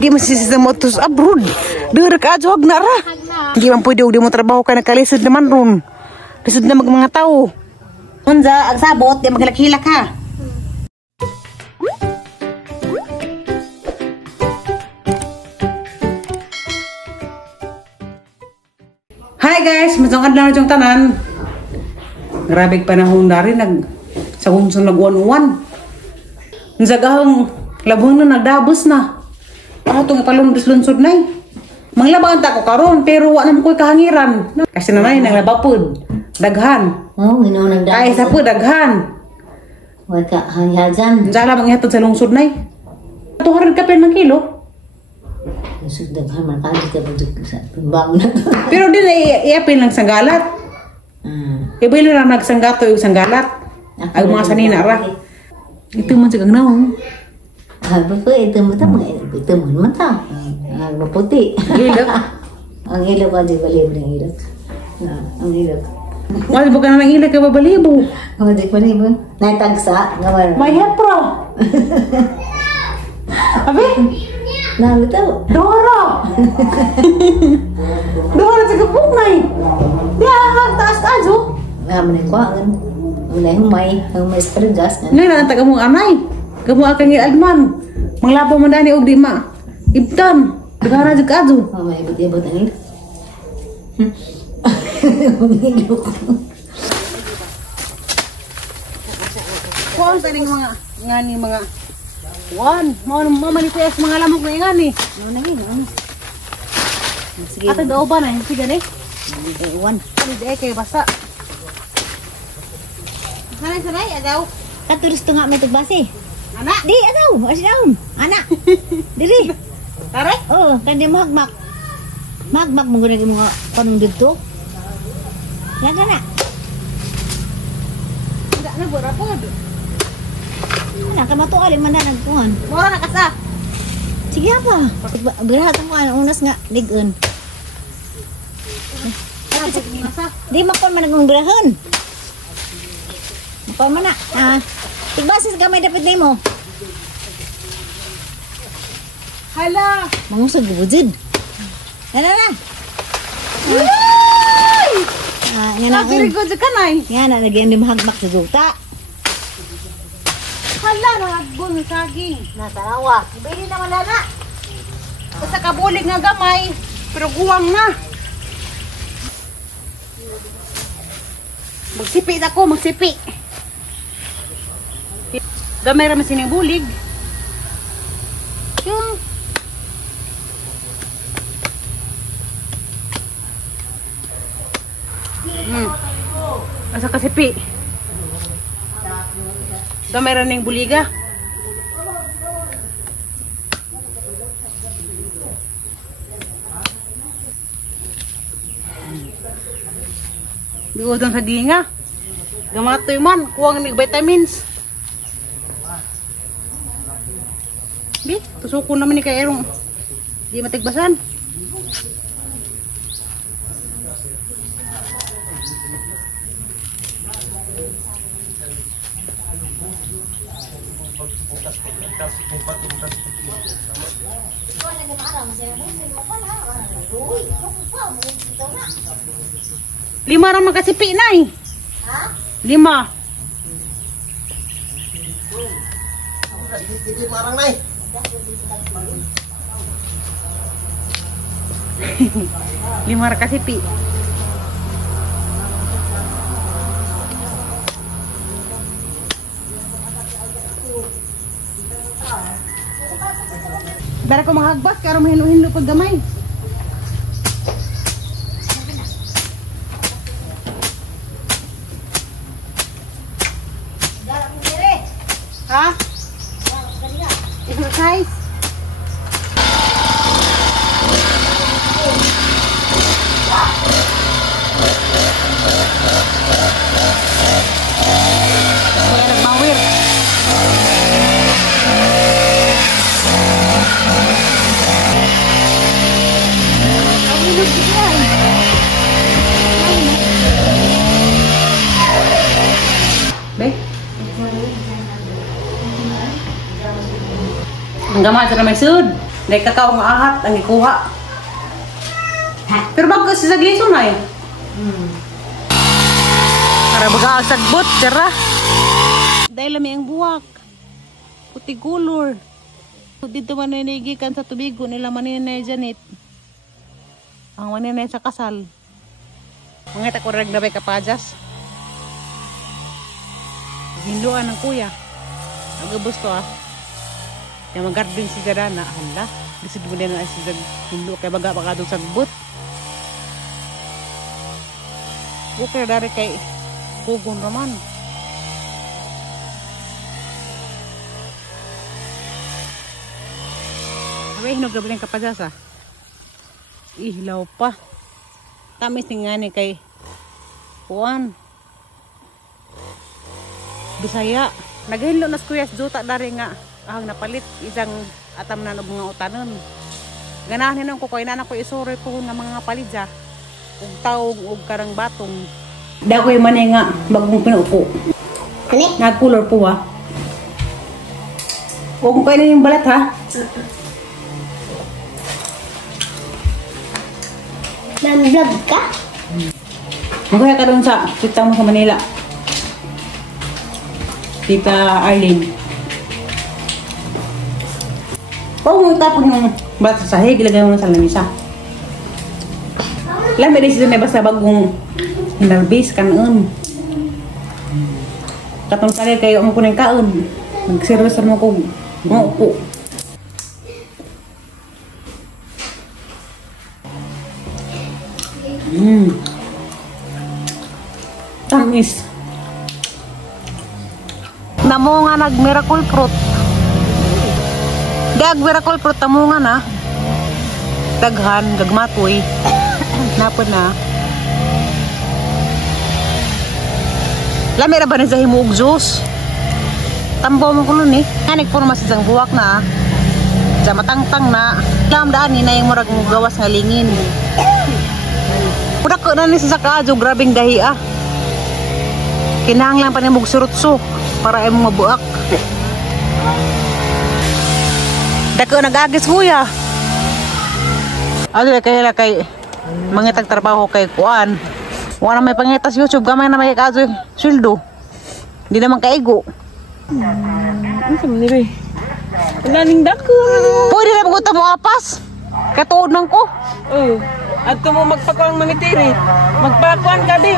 Di masih sistem motus abroad. Dere ka aja hag nara. Di man pwede di mo trabaho ka na kalisod naman ron. Lisod na mga tao. Unza ang sabot di maghilak-hilak ha. Hi guys, masang adlaw na yung tanan. Grabe panahon na rin sa humsong nag-1-1. Nzagahong labong na nagdabos na. Ano itong ipalundos-lunsod na eh. Manglabangan ta ko karon pero wala naman ko'y kahangiran. Kasi nanay naglabapod. Daghan. Oh, ginaw nagdabos. Ay, isa po, daghan. Huwag ka hangyajan. Nzala mang ihatod sa lungsod na eh. 200 ka ng kilo. Sus, daghan man kaya ka sa timbang na. Pero din iapin lang sanggalat. Ibili lang nagsanggato yung sanggalat. Ay mga sanina ra. Ito man sigang naong. Habi ko, ito mo mata. Ang maputi. Ilok. Ang ilok ko, di baliw ng ilok. Ang ilok. Wala ba ka na ng ilok ka babalibo? Ang di baliw. Naitagsa. May hepro. Abi? Nalito. Dora! Dora sa kapuk na eh. Di ahang taas ajo. Naman yung kuwangan. Humay espregas. Ngayon na taga mong anay. Kamu akan ngilagman. Manglabaw man dani og di ma. Ibtan. Dagara jud ajo. May ibot-ibot ang ilok. Ang ilok. Kuan sa ning mga ngani mga Wan, mau manifest mga lamok na ingani. Ano na yun? Sige. Ate daw ba na? Sige ni. Iwan. Ano di kay basa. Hanay sanay adaw. Katulis to nga may tugbasi. Anak, Di, adaw. Asinaw. Anak. Diri. tare. Oo, kandi mahagmak. Mahagmak mo guna mga panong dito. Laga na. Tidak na burapod. Anak, kamato alin man na nagkuhan. Mura na kasa. Sige apa. Birahat mo ang unas nga ligon. Di makon man nagong birahan. Makon man na. Tigbasi sa kamay dapat nimo. Hala. Mangusog gubudid. Na. Nga na. Very good sa kanay. Nga na, lagyan di mahagmak sa duta. Hala, nagbun sa saging. Natarawa. Bili naman na. Basta kabulig nga gamay, pero guwang na. Magsipi ako, magsipi. Gamay raman sining bulig. Yung asa kasipi. Gamay ra ning buliga. Diudang sa ginga. Gamatoy man, kuwang mig vitamins. Bi, tusuko naman ni kay erong di matigbasan. Lima ra makasipi nay. Ha? 5. Dikit marang nay. 5 ra kasipi. Dara ko mahagbas karo mahilo-hilo pag gamay. Ha? Exercise? Kaya nagmawir. Be? Ang gamay sa may sud. Dahil kakao nga ahat, ang ikuha. Pero bago si Zagliso na eh. Para baga ang sagbot, tira. Dahil lami ang buwak. Puti gulor. Dito man nanigikan sa tubigo nila maninay Janet. Ang maninay sa kasal. Mga tako rin na may kapajas. Hinduan ng kuya. Agabos to ah. Yung mag-garden si Zadana. Hala. Kasi mo din na si Zad. Hindu kaya baga baka doon sagbot. Bukay dari kay Pugon naman. Abay, hinog na ba yung kapajas ah? Ihlaw pa. Tamis nga ni kay Juan. Bisaya. Naghinlo na skuyas juta dari nga. Ahang napalit. Isang atam na mga utanon. Ganahan ko ko inana ko isuri po ng mga palidya. Ug taog ug karang batong. Dagoy man nga bagong pinupo. Ani? Nag-color po ha. Huwag mo kayo na yung balat ha. Nan-vlog ka? Magkaya ka doon sa tita mo sa Manila. Tita Arlene. Huwag mo itapon yung balat sa sahig. Ilagay mo na sa lamisa. Lami rin siya basta bagong narbis kanon. Katong salir kayo ang kuning kaon. Mag-service mo ko upo. Tamis. Namo nga nag-miracle fruit. Dag miracle fruit tamo nga na. Daghan, gagmatoy. Napod na. Lami ra ba ni sa himuog juice? Tambo mo kuno ni. Anik po naman sa buwak na. Sa matangtang na. Lam daan ni na yung murag gawas nga lingin. Udak ko na ni sa kaadyo, grabing dahi ah. Kinahanglan pa ni mog surutso para ay mong mabuak. Dako nag-agis kuya. Ano kay mangitag trabaho kay kuan. Wala may pangitas YouTube, gamay na may kaso sweldo. Hindi naman kaigo. Ano sa manira eh? Naning dako. Pwede na mag mo apas. Katuod nang ko. Oh. At mo magpakuang mangitiri. Magpakuan ka di,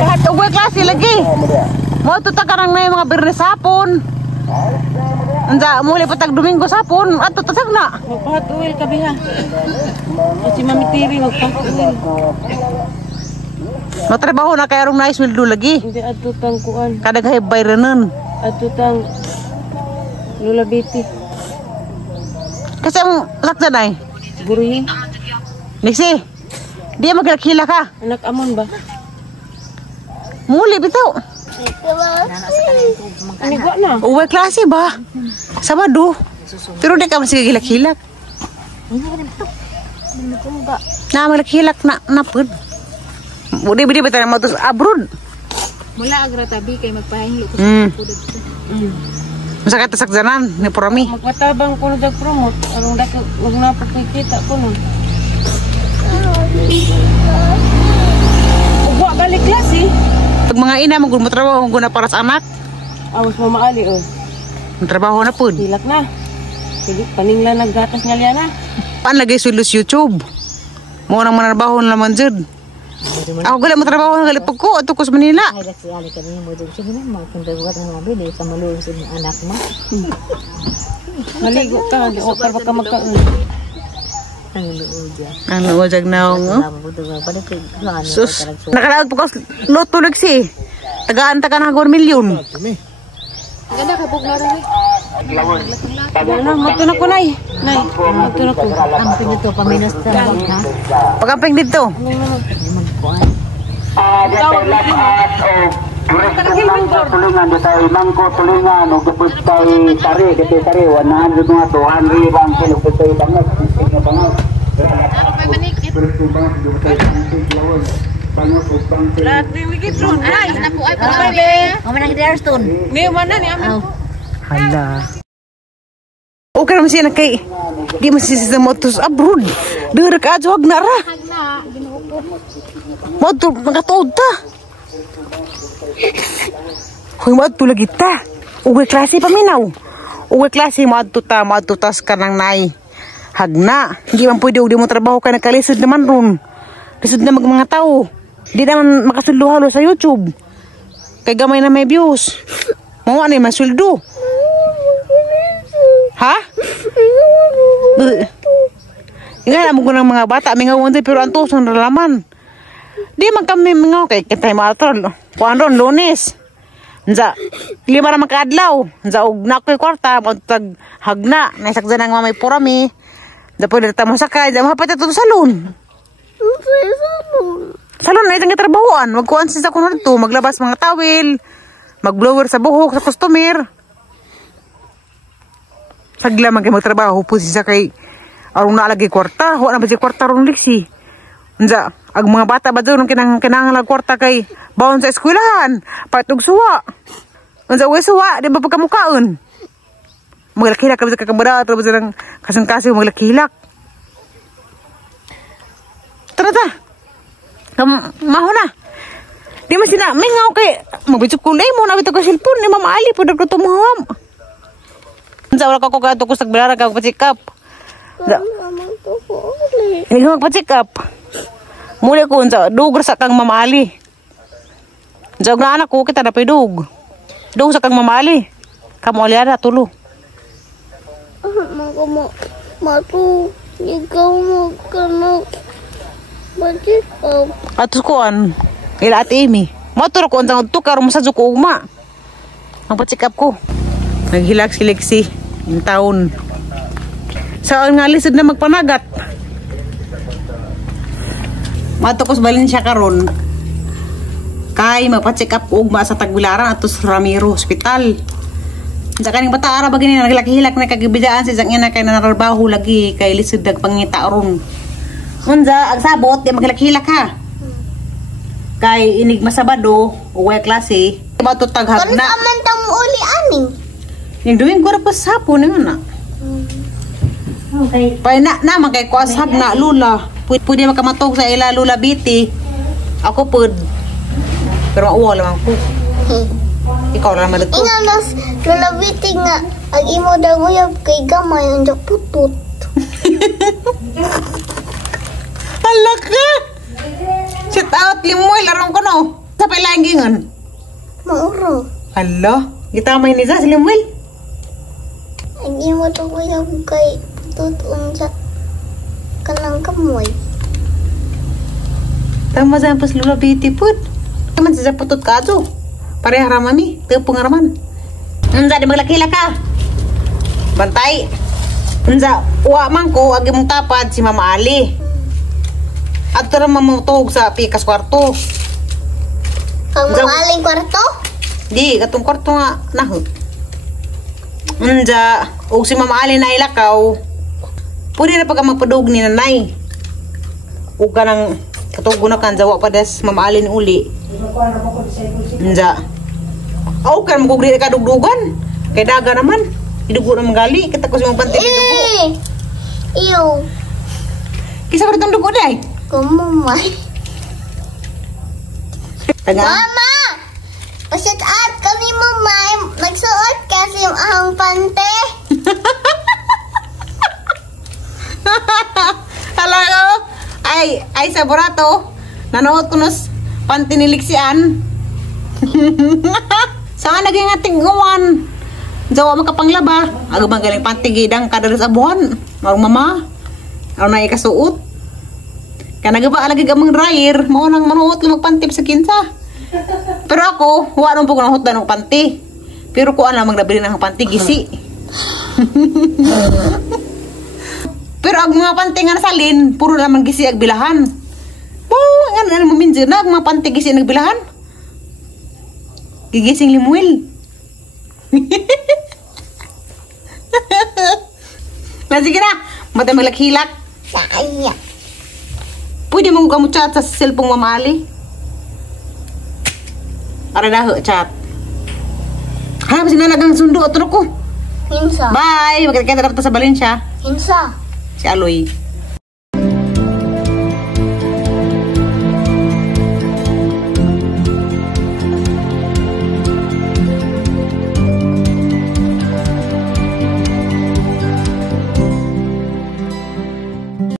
Lahat uwi klase lagi. Mo tuta karang na yung mga birnes hapon. Anda muli patag Domingo sapon at tutasag na. Magpahat uwil ka biha. Kasi mamitiri, magpahat uwil. Matrabaho na kay arong nice sweldo lagi. Hindi ato tang kuan. Kadag hebay renon. Ato tang Lola Betty. Kasi ang sakta na eh. Guruhin. Niksi, di magkakila ka. Anak amon ba? Muli bitaw. Ani gwa na. Uwi klase ba? Sabado. Pero di ka masig gilak-hilak. Na malak-hilak na napod. Budi-budi ba tayo matos abroad? Mula agra tabi kay magpahinlo ko Hmm. sa pudot ko. Masakit sa sakjanan ni Purami. Magpatabang ko na promote. Arong dako wag na pa kita ko no. Ugwa balik klase. Pag mga ina magtrabaho guna para sa anak, Awas mo maali oh. trabaho na pud. Hilak na. Sige, paningla naggatas nga liya na. Paan lagay sweldo sa YouTube? Mo nang manarbaho naman jud. Ako gala mo trabaho ng galipag ko ato ko sa Manila. Ay dak si ali kami mo dun sige mo kindagat ng mga bili sa maluon sa mga anak mo. Maligo ka, di okar pa ka magkaon. Ang luod ya. Ano wajag na ako? Sus, Sus. nakalaot po ko loto si. Tagaan ka na 1 milyon. Ganda ka pug laro ni. Ano, magtuna ko nay. Nay, magtuna ko. Ang pinito paminos sa ha. Pagamping dito. Magkuan. Tulungan do tayo mangko tulungan ug gubot tayo tari kete tari 100 nga 200 bang kilo kete banget banget. Lahat din ligid ron. Ay, Naku ay pa. Ang manang Dearstone. ni mana ni amin. Hala. Okay naman siya na kay di masisisa mo tos abroad. Dere ka ajo hagna ra. Hagna, ginuupo. Mo to magatuod ta. Hoy mo to lagi ta. Uwe klase paminaw. Uwe klase mo adto tas kanang nay. Hagna. Di man pwede di mo trabaho ka nakalisod naman ron. Lisod na mga tao. Di naman makasuldo sa YouTube. Kay gamay na may views. Mo ani masuldo. Ha? Nga mo ng mga bata, mingaw din pero antos ang nalaman. Di man kami mingaw kay kitay maatol. Kuan ron Lunes. Nza 5 na makadlaw. Nza og nakoy kwarta mo tag hagna, naisakdan ang mamay purami. Da pwede ta masakay, da mahapat ito salon. Salon na itong trabahoan. Magkuan sa kuno dito, maglabas mga tawil, magblower sa buhok sa customer. Sagla man kay magtrabaho po siya kay aron na lagi kwarta, wa na ba si kwarta ron liksi. Unsa, ag mga bata ba doon kinahanglan kwarta kay bawon sa eskwelahan, patug suwa. Unsa way suwa, di ba pagkamukaon? Maglakilak ka sa kakamara, tapos ng kasang-kasang maglakilak. Tara ta. Maho na. Di man sina mingaw kay mabitsuk kulay mo na bitaw ka cellphone ni Mama Ali pud ko tumuham. Unsa wala ka ko kadto ko sa bilara ka pa-check-up. Hindi ka magpa-check-up. Muli ko unsa dugr sa kang Mama Ali. Unsa na anak ko kita na pidug. Dug sa kang Mama Ali. Kamo ali ada tulo. Matu ikaw mo kana pa-check-up. Atus kuan ila at Amy. Motor ko unsa tukar mo sa juko ugma. Ang pa-check-up ko. Naghilak-siliksi yung taon. Saan nga lisod na magpanagat. Matukos balin siya karon. Kay magpa-check up ugma sa Tagbilaran atos Ramiro Hospital. Sa kaning bata ara bagini naglaki-hilak na kagibidaan si sang ina kay nanarbaho lagi kay lisod dag pangita ron. Unsa ang sabot di maglaki-hilak ha. Kay inig masabado uwe klase matutag hagna. Kano aman tang uli aning? Yung doing ko pa sapo na nga. Okay. Pay na magkay ko ashag na lula. Pwede makamatog sa ila lula biti. Ako pud. Pero wala man ko. Ikaw lang madto. Inalas lulabiti nga ang imo daw uyab kay gamay ang putut. Hala ka. Shout out limoy larong ko no. Sa pailangingan. Mauro. Hala, gitamay ni sa limoy. Ang imo daw uyab kay tutun sa kanang kamoy. Tama sa pas lula biti pud. Taman sa putut ka to. Pareha ramami, tepung raman. Unsa di maglakila ka? Bantay. Unsa wa man ko agi mong tapad si Mama Ali. At tara mamutog sa pikas kwarto. Kang maaling kwarto? Di, katong kwarto nga nahot. Unsa og si Mama Ali na ilakaw. Pwede na pagka magpadug ni nanay. Ug kanang katong gunakan jawa pa des Mama Ali ni uli. Unsa? Aw kan mo gugri ka dugdugan. Kay daga naman. Idugo na magali kita ko si mga panty dugo. Iyo. Kisa ba itong dugo day? Kumumay. Tanga. Mama! Pasit at kami mamay. Nagsuot kasi ang pante. Hello. Ay sa burato. Nanood ko nos panty ni Lixian. Saan naging ating uwan? Jawa makapanglaba. Aga magaling panty gidang kada sa buwan. Marong mama. Ano na ikasuot? Kaya ba lagi gamang dryer, mo nang manuot lang magpantip sa kinsa. Pero ako, wala po ko nang hutdan ng panty. Pero ko alam magnabili ng panty gisi. Pero ang mga panty nga nasalin, puro naman gisi ag bilahan. Po, nga mo minjir na ang mga panty gisi nagbilahan. Gigising limuil. Na sige na, mata maglakilak. Saya. Pwede mo kamu chat sa cellphone Mama Ali? Para dah chat. Harap sina nagang sundo atro ko. Hinsa. Bye! Magkita na sa Valencia. Hinsa. Si Aloy.